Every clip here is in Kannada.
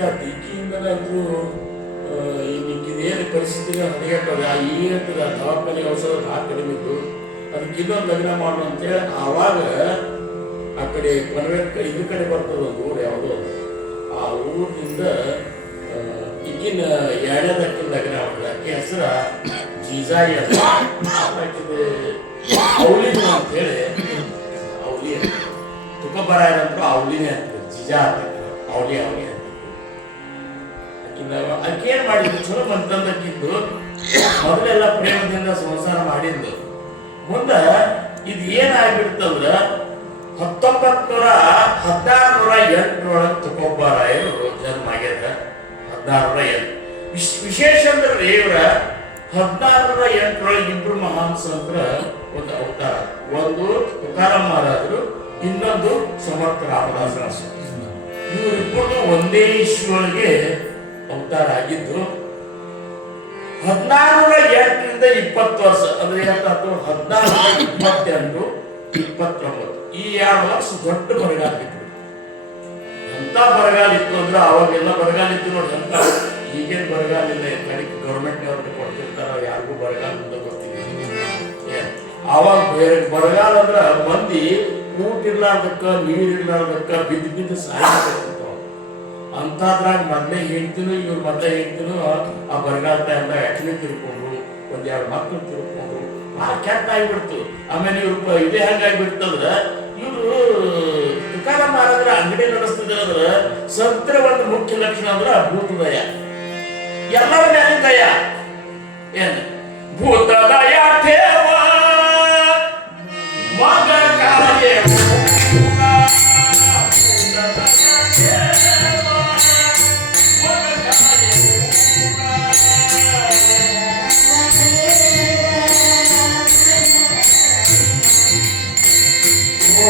ಪರಿಸ್ಥಿತಿ ಆಯ್ತು ಈಕಿಯಿಂದನಾದ್ರೂ ಈಗಿದೇನು ಪರಿಸ್ಥಿತಿಗೆ ಹದಗೆಟ್ಟದ ಈ ದವಾಖಾನೆ ಔಷಧ ಭಾಳ ಕಡಿಮೆ ಇತ್ತು ಅದಕ್ಕೆ ಇನ್ನೊಂದು ಲಗ್ನ ಮಾಡು ಅಂತೇಳಿ ಆವಾಗ ಆ ಕಡೆ ಪನವೇಟ್ ಇದ್ರ ಕಡೆ ಬರ್ತದ ಒಂದು ಊರು ಯಾವುದೋ ಆ ಊರಿನಿಂದ ಈಗಿನ ಎರಡನೇದಕ್ಕಿನ ಲಗ್ನ ಮಾಡಿದ ಆಕೆ ಹೆಸರ ಜೀಜಾಯಿ ಅಂತ ಆಕಿದೆ ಅವಳಿನ ಅಂತೇಳಿ ಅವಳಿ ತುಕಬರಾಯರಂತೂ ಅವಳಿನೇ ಆಗ್ತದೆ ಜೀಜಾ ಆಗ್ತದೆ ಅವಳಿ ಅಂತ ಆಕೇನ್ ಮಾಡಿದ್ದು ಚಲೋ ಮಂತಂದಕ್ಕಿದ್ದು ಮೊದಲೆಲ್ಲ ಪ್ರೇಮದಿಂದ ಸಂಸಾರ ಮಾಡಿದ್ದು ಮುಂದ ಇದು ಏನಾಗ್ಬಿಡ್ತಂದ್ರ 1608 ತುಕೋಬರಾಯರು ಜನ್ಮ ಆಗ್ಯದ 1608 ವಿಶೇಷ ಅಂದ್ರೆ ಇವರ 1608 ಇಬ್ರು ಮಹಾನ್ ಸಂತರ ಒಂದು ಅವತಾರ ಒಂದು ತುಕಾರಾಮ್ ಮಹಾರಾಜರು ಇನ್ನೊಂದು ಸಮರ್ಥ ರಾಮದಾಸರ ಇವರಿಬ್ಬರು ಒಂದೇ ಇಶ್ವರಿಗೆ ಅವತಾರ ಆಗಿದ್ದು 1608ರಿಂದ 20 ವರ್ಷ ಅಂದ್ರೆ 1628 29 ಈ 2 ವರ್ಷ ದೊಡ್ಡ ಬರಗಾಲ ಇತ್ತು ಎಂತ ಬರಗಾಲ ಇತ್ತು ಅಂದ್ರೆ ಅವಾಗೆಲ್ಲ ಬರಗಾಲ ಇತ್ತು ನೋಡಿ ಅಂತ ಈಗೇನು ಬರಗಾಲ ಇಲ್ಲ ಕಡೆಗೆ ಗೌರ್ಮೆಂಟ್ನವ್ರಿಗೆ ಕೊಡ್ತಿರ್ತಾರ ಯಾರಿಗೂ ಬರಗಾಲ ಅಂತ ಗೊತ್ತಿಲ್ಲ ಅವಾಗ ಬೇರೆ ಬರಗಾಲ ಅಂದ್ರ ಮಂದಿ ಊಟ ಇರ್ಲಾರ್ದಕ್ಕ ನೀರ್ ಇರ್ಲಾರ್ದಕ್ಕ ಬಿದ್ದು ಸಾಯ್ತಿರ್ತಾವ ಅಂತದ್ರಾಗ ಮೊದಲೇ ಹೇಳ್ತೀನು ಇವ್ರು ಮೊದಲೇ ಹೇಳ್ತೀನು ಆ ಬರಗಾಲ ಟೈಮ್ದಾಗ ಆಕ್ಚುಲಿ ತಿರ್ಕೊಂಡು ಒಂದೆರಡು ಮಕ್ಕಳು ತಿರ್ಕೊಂಡು ಭಾಳ ಕೆಟ್ಟ ಆಗಿಬಿಡ್ತು ಆಮೇಲೆ ಇವ್ರು ಇದೇ ಹಂಗಾಗಿಬಿಡ್ತಂದ್ರ ಇವರು ತುಕಾರಾಮ್ ಮಹಾರಾಜರ ಅಂಗಡಿ ನಡೆಸ್ತಿದ್ರ ಸಂತರ ಒಂದು ಮುಖ್ಯ ಲಕ್ಷಣ ಅಂದ್ರ ಭೂತದಯ ಎಲ್ಲರ ಮೇಲೆ ದಯ ಏನು ಭೂತದಯ ದೇವ ಮಗ ಕಾಯೇ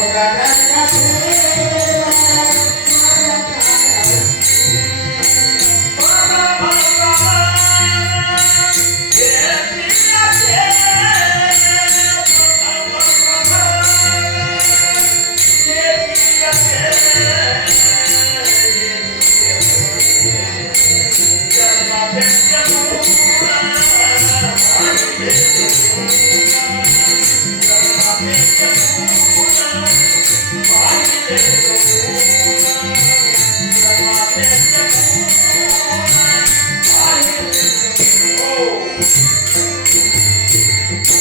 Terima kasih.